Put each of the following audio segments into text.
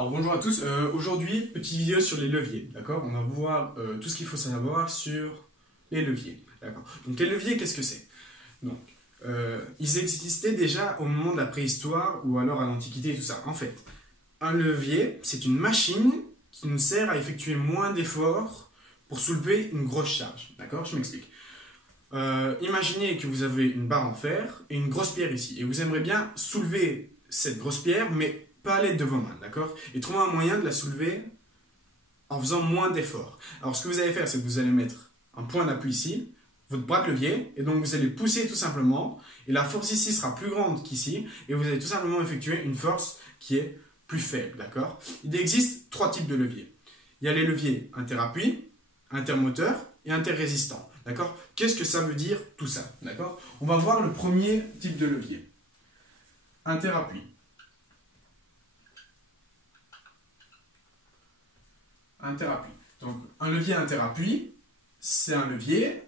Alors bonjour à tous, aujourd'hui petite vidéo sur les leviers, d'accord? On va voir tout ce qu'il faut savoir sur les leviers, d'accord? Donc les leviers, qu'est-ce que c'est? Donc, ils existaient déjà au moment de la préhistoire ou alors à l'Antiquité et tout ça. En fait, un levier, c'est une machine qui nous sert à effectuer moins d'efforts pour soulever une grosse charge, d'accord? Je m'explique. Imaginez que vous avez une barre en fer et une grosse pierre ici, et vous aimeriez bien soulever cette grosse pierre, mais pas à l'aide de vos mains, d'accord? Et trouver un moyen de la soulever en faisant moins d'efforts. Alors ce que vous allez faire, c'est que vous allez mettre un point d'appui ici, votre bras de levier, et donc vous allez pousser tout simplement, et la force ici sera plus grande qu'ici, et vous allez tout simplement effectuer une force qui est plus faible, d'accord? Il existe trois types de leviers. Il y a les leviers interappui, intermoteur et interrésistant, d'accord? Qu'est-ce que ça veut dire tout ça, d'accord? On va voir le premier type de levier. Interappui. Interappui. Donc, un levier interappui, c'est un levier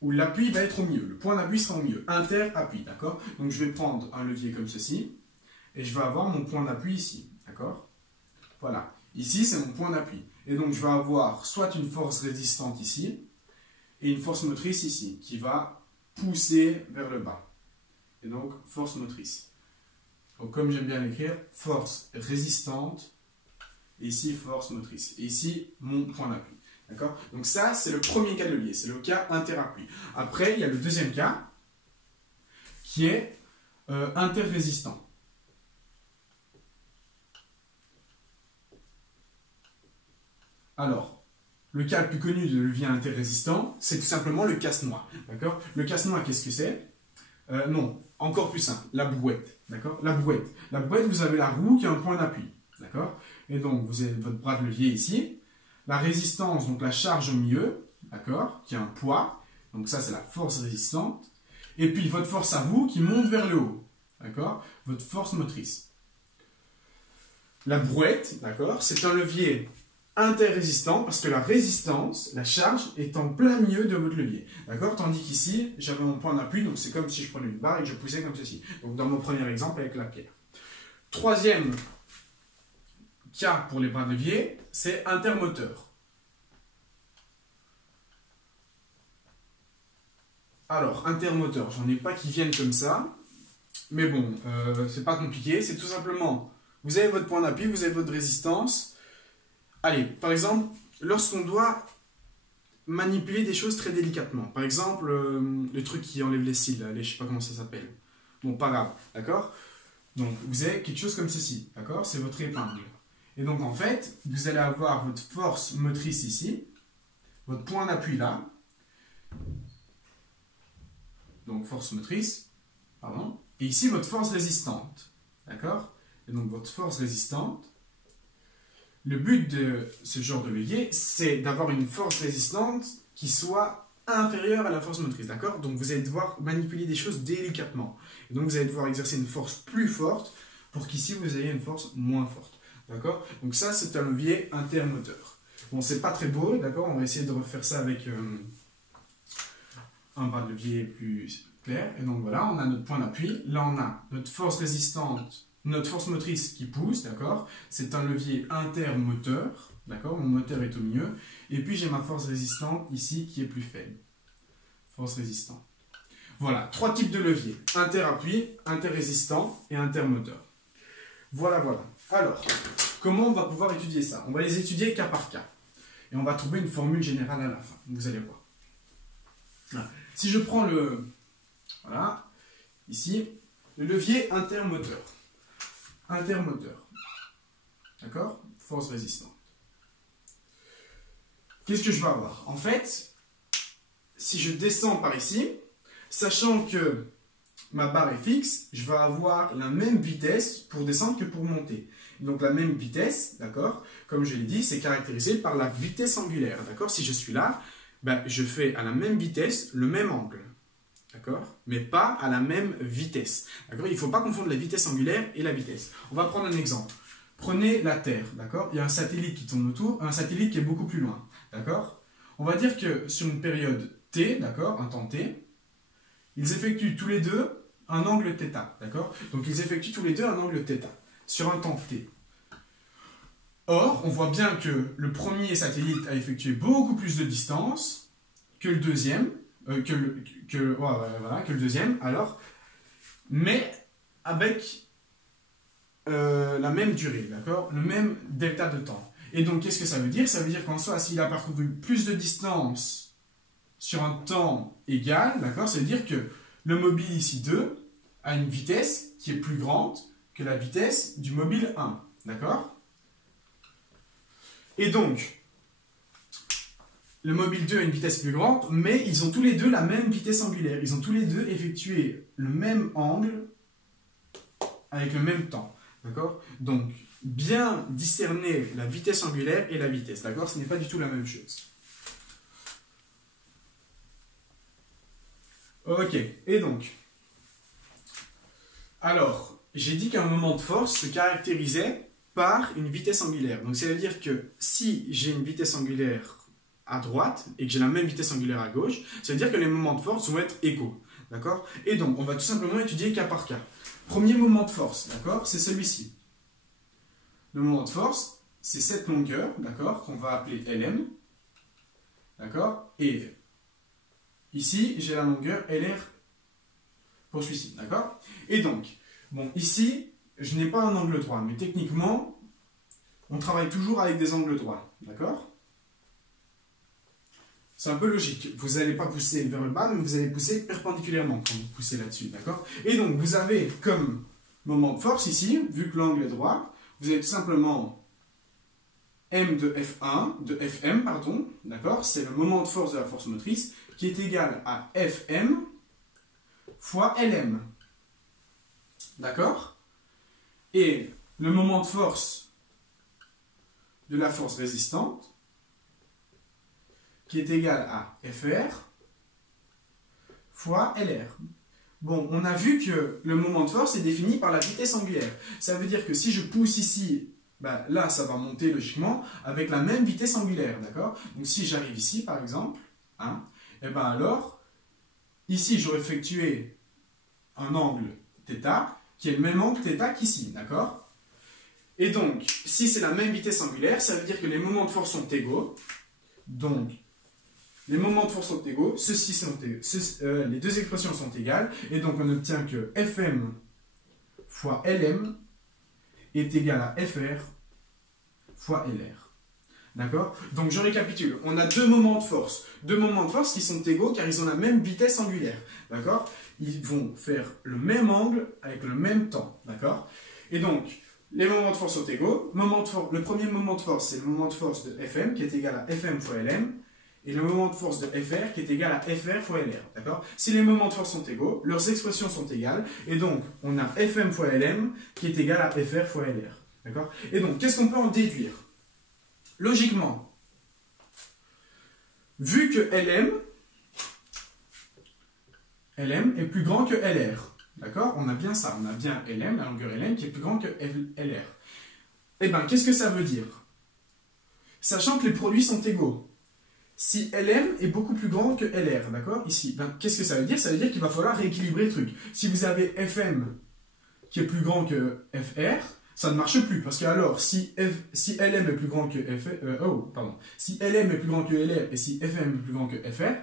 où l'appui va être au milieu. Le point d'appui sera au milieu. Interappui, d'accord? Donc, je vais prendre un levier comme ceci et je vais avoir mon point d'appui ici, d'accord? Voilà. Ici, c'est mon point d'appui. Et donc, je vais avoir soit une force résistante ici et une force motrice ici qui va pousser vers le bas. Et donc, force motrice. Donc, comme j'aime bien l'écrire, force résistante. Et ici, force motrice. Et ici, mon point d'appui. D'accord? Donc ça, c'est le premier cas de levier. C'est le cas interappui. Après, il y a le deuxième cas, qui est interrésistant. Alors, le cas le plus connu de levier interrésistant, c'est tout simplement le casse-noix. D'accord? Le casse-noix, qu'est-ce que c'est? Non, encore plus simple, la brouette. D'accord? La brouette. La brouette, vous avez la roue qui a un point d'appui. D'accord? Et donc, vous avez votre bras de levier ici. La résistance, donc la charge au milieu, d'accord, qui a un poids. Donc ça, c'est la force résistante. Et puis, votre force à vous qui monte vers le haut. D'accord? Votre force motrice. La brouette, d'accord, c'est un levier interrésistant parce que la résistance, la charge, est en plein milieu de votre levier. D'accord? Tandis qu'ici, j'avais mon point d'appui, donc c'est comme si je prenais une barre et que je poussais comme ceci. Donc, dans mon premier exemple, avec la pierre. Troisième cas pour les bras de levier, c'est intermoteur. Alors, intermoteur, j'en ai pas qui viennent comme ça, mais bon, c'est pas compliqué, c'est tout simplement, vous avez votre point d'appui, vous avez votre résistance. Allez, par exemple, lorsqu'on doit manipuler des choses très délicatement, par exemple, le truc qui enlève les cils, allez, je sais pas comment ça s'appelle, bon, pas grave, d'accord? Donc, vous avez quelque chose comme ceci, d'accord? C'est votre épingle. Et donc, en fait, vous allez avoir votre force motrice ici, votre point d'appui là, donc force motrice, pardon, et ici votre force résistante, d'accord? Et donc, votre force résistante, le but de ce genre de levier, c'est d'avoir une force résistante qui soit inférieure à la force motrice, d'accord? Donc, vous allez devoir manipuler des choses délicatement. Et donc, vous allez devoir exercer une force plus forte pour qu'ici, vous ayez une force moins forte. D'accord? Donc ça, c'est un levier intermoteur. Bon, c'est pas très beau, d'accord? On va essayer de refaire ça avec un bras de levier plus clair. Et donc voilà, on a notre point d'appui. Là, on a notre force résistante, notre force motrice qui pousse, d'accord? C'est un levier intermoteur, d'accord? Mon moteur est au milieu. Et puis, j'ai ma force résistante ici qui est plus faible. Force résistante. Voilà, trois types de leviers. Interappui, interrésistant et intermoteur. Voilà, voilà. Alors, comment on va pouvoir étudier ça? On va les étudier cas par cas. Et on va trouver une formule générale à la fin. Vous allez voir. Voilà. Si je prends le... Voilà. Ici, le levier intermoteur. Intermoteur. D'accord? Force résistante. Qu'est-ce que je vais avoir? En fait, si je descends par ici, sachant que ma barre est fixe, je vais avoir la même vitesse pour descendre que pour monter. Donc la même vitesse, d'accord, comme je l'ai dit, c'est caractérisé par la vitesse angulaire, d'accord. Si je suis là, ben, je fais à la même vitesse le même angle, d'accord, mais pas à la même vitesse, d'accord. Il ne faut pas confondre la vitesse angulaire et la vitesse. On va prendre un exemple. Prenez la Terre, d'accord. Il y a un satellite qui tourne autour, un satellite qui est beaucoup plus loin, d'accord. On va dire que sur une période T, d'accord, un temps T, ils effectuent tous les deux un angle θ, d'accord? Donc ils effectuent tous les deux un angle θ sur un temps t. Or, on voit bien que le premier satellite a effectué beaucoup plus de distance que le deuxième, voilà, que le deuxième, alors, mais avec la même durée, d'accord? Le même delta de temps. Et donc, qu'est-ce que ça veut dire? Ça veut dire qu'en soi, s'il a parcouru plus de distance sur un temps égal, d'accord? Ça veut dire que le mobile ici 2 a une vitesse qui est plus grande que la vitesse du mobile 1, d'accord? Et donc, le mobile 2 a une vitesse plus grande, mais ils ont tous les deux la même vitesse angulaire. Ils ont tous les deux effectué le même angle avec le même temps. D'accord? Donc, bien discerner la vitesse angulaire et la vitesse. D'accord? Ce n'est pas du tout la même chose. Ok. Et donc, alors, j'ai dit qu'un moment de force se caractérisait par une vitesse angulaire. Donc, ça veut dire que si j'ai une vitesse angulaire à droite et que j'ai la même vitesse angulaire à gauche, ça veut dire que les moments de force vont être égaux. D'accord? Et donc, on va tout simplement étudier cas par cas. Premier moment de force, d'accord? C'est celui-ci. Le moment de force, c'est cette longueur, d'accord? Qu'on va appeler Lm. D'accord? Et ici, j'ai la longueur Lr pour celui-ci, d'accord? Et donc, bon, ici, je n'ai pas un angle droit, mais techniquement, on travaille toujours avec des angles droits, d'accord? C'est un peu logique. Vous n'allez pas pousser vers le bas, mais vous allez pousser perpendiculairement quand vous poussez là-dessus, d'accord? Et donc, vous avez comme moment de force ici, vu que l'angle est droit, vous avez tout simplement M de F1, de Fm, pardon, d'accord? C'est le moment de force de la force motrice, qui est égal à Fm fois Lm. D'accord? Et le moment de force de la force résistante, qui est égal à Fr fois Lr. Bon, on a vu que le moment de force est défini par la vitesse angulaire. Ça veut dire que si je pousse ici, ben là, ça va monter logiquement avec la même vitesse angulaire, d'accord? Donc si j'arrive ici, par exemple, hein, et ben alors, ici, j'aurais effectué un angle θ, qui est le même angle θ qu'ici, d'accord? Et donc, si c'est la même vitesse angulaire, ça veut dire que les moments de force sont égaux. Donc, les moments de force sont égaux, les deux expressions sont égales, et donc on obtient que Fm fois Lm est égal à Fr fois Lr. D'accord? Donc je récapitule, on a deux moments de force qui sont égaux car ils ont la même vitesse angulaire. D'accord? Ils vont faire le même angle avec le même temps. D'accord? Et donc, les moments de force sont égaux. Le premier moment de force, c'est le moment de force de Fm qui est égal à Fm fois Lm. Et le moment de force de Fr qui est égal à Fr fois Lr. D'accord? Si les moments de force sont égaux, leurs expressions sont égales. Et donc, on a Fm fois Lm qui est égal à Fr fois Lr. D'accord? Et donc, qu'est-ce qu'on peut en déduire? Logiquement, vu que Lm est plus grand que Lr. D'accord? On a bien ça. On a bien Lm, la longueur Lm, qui est plus grand que Lr. Eh bien, qu'est-ce que ça veut dire? Sachant que les produits sont égaux. Si Lm est beaucoup plus grand que Lr, d'accord? Ici, ben, qu'est-ce que ça veut dire? Ça veut dire qu'il va falloir rééquilibrer le truc. Si vous avez Fm qui est plus grand que Fr, ça ne marche plus. Parce que alors, si Lm est plus grand que si Lm est plus grand que Lr et si Fm est plus grand que Fr,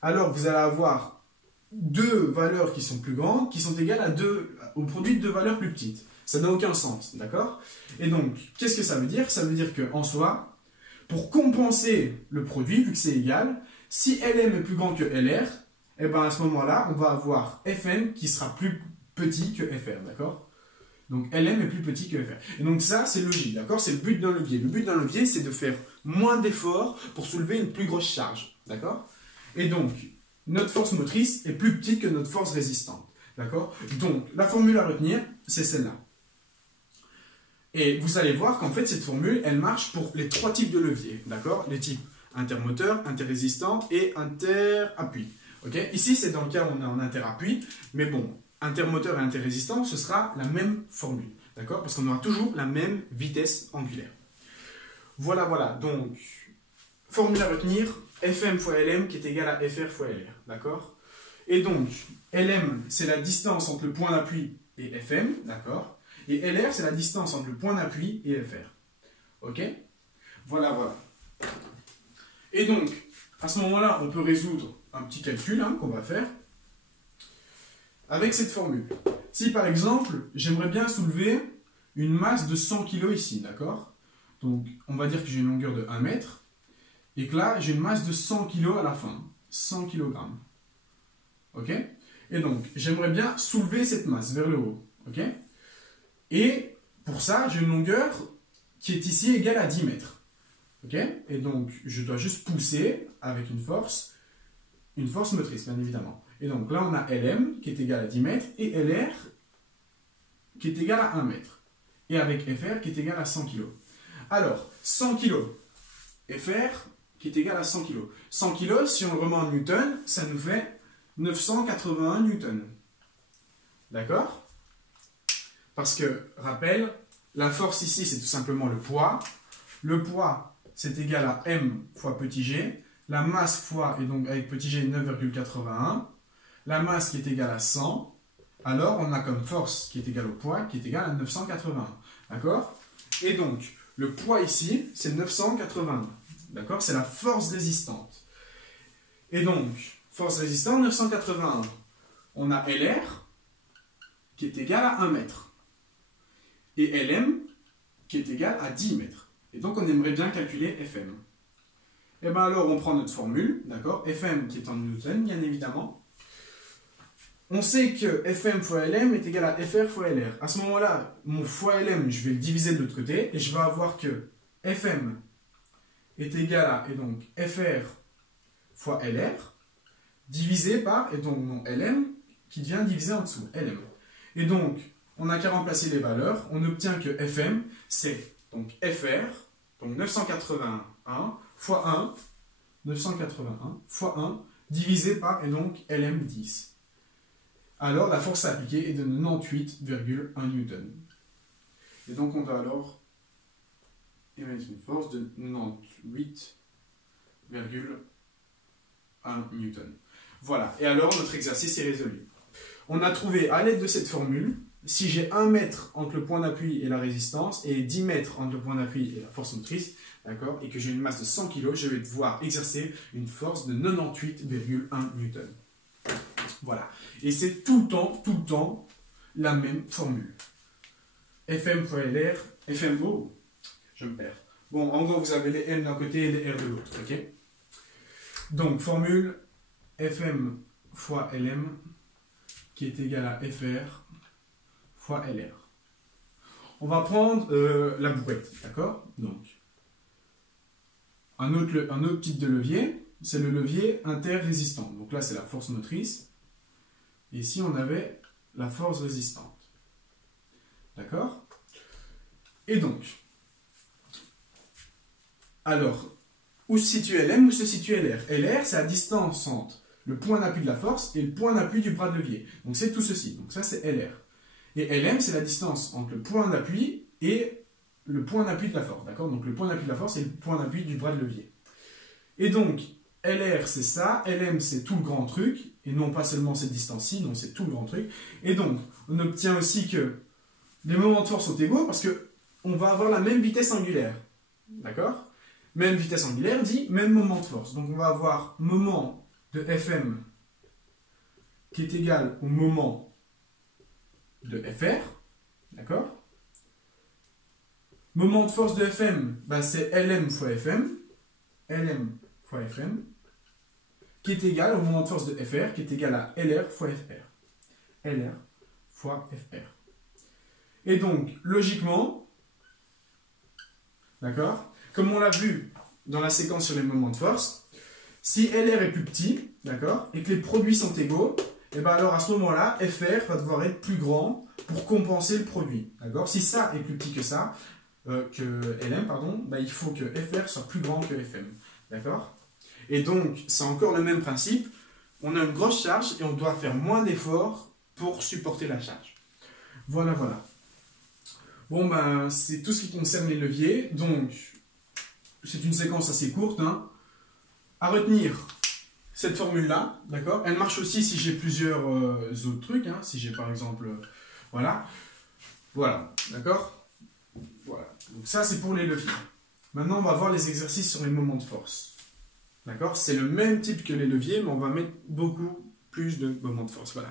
alors vous allez avoir deux valeurs qui sont plus grandes, qui sont égales au produit de deux valeurs plus petites. Ça n'a aucun sens, d'accord? Et donc, qu'est-ce que ça veut dire? Ça veut dire qu'en soi, pour compenser le produit, vu que c'est égal, si Lm est plus grand que Lr, et ben à ce moment-là, on va avoir Fm qui sera plus petit que Fr, d'accord? Donc Lm est plus petit que Fr. Et donc ça, c'est logique, d'accord? C'est le but d'un levier. Le but d'un levier, c'est de faire moins d'efforts pour soulever une plus grosse charge, d'accord? Et donc, notre force motrice est plus petite que notre force résistante, d'accord? Donc, la formule à retenir, c'est celle-là. Et vous allez voir qu'en fait, cette formule, elle marche pour les trois types de leviers, d'accord? Les types intermoteur, interrésistant et interappui. Okay? Ici, c'est dans le cas où on est en interappui, mais bon, intermoteur et interrésistant, ce sera la même formule, d'accord? Parce qu'on aura toujours la même vitesse angulaire. Voilà, voilà, donc, formule à retenir, Fm fois Lm qui est égal à Fr fois Lr, d'accord? Et donc, Lm, c'est la distance entre le point d'appui et Fm, d'accord? Et Lr, c'est la distance entre le point d'appui et Fr. Ok? Voilà, voilà. Et donc, à ce moment-là, on peut résoudre un petit calcul hein, qu'on va faire avec cette formule. Si par exemple, j'aimerais bien soulever une masse de 100 kg ici, d'accord? Donc, on va dire que j'ai une longueur de 1 mètre, et que là, j'ai une masse de 100 kg à la fin, 100 kg. Ok? Et donc, j'aimerais bien soulever cette masse vers le haut, ok? Et pour ça, j'ai une longueur qui est ici égale à 10 mètres, ok? Et donc, je dois juste pousser avec une force motrice, bien évidemment. Et donc, là, on a Lm qui est égal à 10 mètres, et Lr qui est égal à 1 mètre. Et avec Fr qui est égal à 100 kg. Alors, 100 kg, Fr qui est égal à 100 kg. 100 kg, si on le remet en newton, ça nous fait 981 newtons. D'accord? Parce que, rappel, la force ici, c'est tout simplement le poids. Le poids, c'est égal à m fois petit g. La masse fois, et donc avec petit g, 9,81. La masse qui est égale à 100. Alors, on a comme force qui est égale au poids, qui est égal à 981. D'accord? Et donc, le poids ici, c'est 981. D'accord? C'est la force résistante. Et donc, force résistante, 981. On a LR, qui est égal à 1 mètre. Et Lm, qui est égal à 10 mètres. Et donc, on aimerait bien calculer Fm. Et bien alors, on prend notre formule, d'accord? Fm qui est en newton, bien évidemment. On sait que Fm fois Lm est égal à Fr fois Lr. À ce moment-là, mon fois Lm, je vais le diviser de l'autre côté, et je vais avoir que Fm est égal à, et donc, Fr fois Lr, divisé par, et donc mon Lm, qui vient diviser en dessous, Lm. Et donc, on n'a qu'à remplacer les valeurs, on obtient que Fm, c'est donc Fr, donc 981 fois 1, 981 fois 1, divisé par, et donc Lm 10. Alors, la force appliquée est de 98,1 newton. Et donc, on doit alors émettre une force de 98,1 newton. Voilà. Et alors, notre exercice est résolu. On a trouvé, à l'aide de cette formule, si j'ai 1 mètre entre le point d'appui et la résistance, et 10 mètres entre le point d'appui et la force motrice, d'accord, et que j'ai une masse de 100 kg, je vais devoir exercer une force de 98,1 newton. Voilà. Et c'est tout le temps, la même formule. Fm fois Lr, Fm, oh, je me perds. Bon, en gros, vous avez les M d'un côté et les R de l'autre, ok? Donc, formule Fm fois Lm, qui est égal à Fr fois Lr. On va prendre la brouette, d'accord? Donc, un autre type de levier, c'est le levier interrésistant. Donc là, c'est la force motrice. Et ici, on avait la force résistante. D'accord? Et donc, alors, où se situe Lm, où se situe Lr? Lr, c'est la distance entre le point d'appui de la force et le point d'appui du bras de levier. Donc c'est tout ceci. Donc ça, c'est Lr. Et Lm, c'est la distance entre le point d'appui et le point d'appui de la force. D'accord? Donc le point d'appui de la force et le point d'appui du bras de levier. Et donc, Lr, c'est ça. Lm, c'est tout le grand truc. Et non pas seulement cette distance-ci, non, c'est tout le grand truc. Et donc, on obtient aussi que les moments de force sont égaux parce qu'on va avoir la même vitesse angulaire. D'accord? Même vitesse angulaire dit même moment de force. Donc, on va avoir moment de Fm qui est égal au moment de Fr. D'accord? Moment de force de Fm, bah, c'est Lm fois Fm. Lm fois Fm. Qui est égal au moment de force de Fr, qui est égal à Lr fois Fr. Lr fois Fr. Et donc, logiquement, d'accord, comme on l'a vu dans la séquence sur les moments de force, si Lr est plus petit, d'accord, et que les produits sont égaux, et bien alors à ce moment-là, Fr va devoir être plus grand pour compenser le produit. D'accord? Si ça est plus petit que ça, que Lm, pardon, ben il faut que Fr soit plus grand que Fm. D'accord? Et donc, c'est encore le même principe. On a une grosse charge et on doit faire moins d'efforts pour supporter la charge. Voilà, voilà. Bon, ben, c'est tout ce qui concerne les leviers. Donc, c'est une séquence assez courte. Hein. À retenir cette formule-là, d'accord? Elle marche aussi si j'ai plusieurs autres trucs. Hein. Si j'ai par exemple... voilà. Voilà, d'accord? Voilà. Donc ça, c'est pour les leviers. Maintenant, on va voir les exercices sur les moments de force. D'accord? C'est le même type que les leviers, mais on va mettre beaucoup plus de moments de force. Voilà.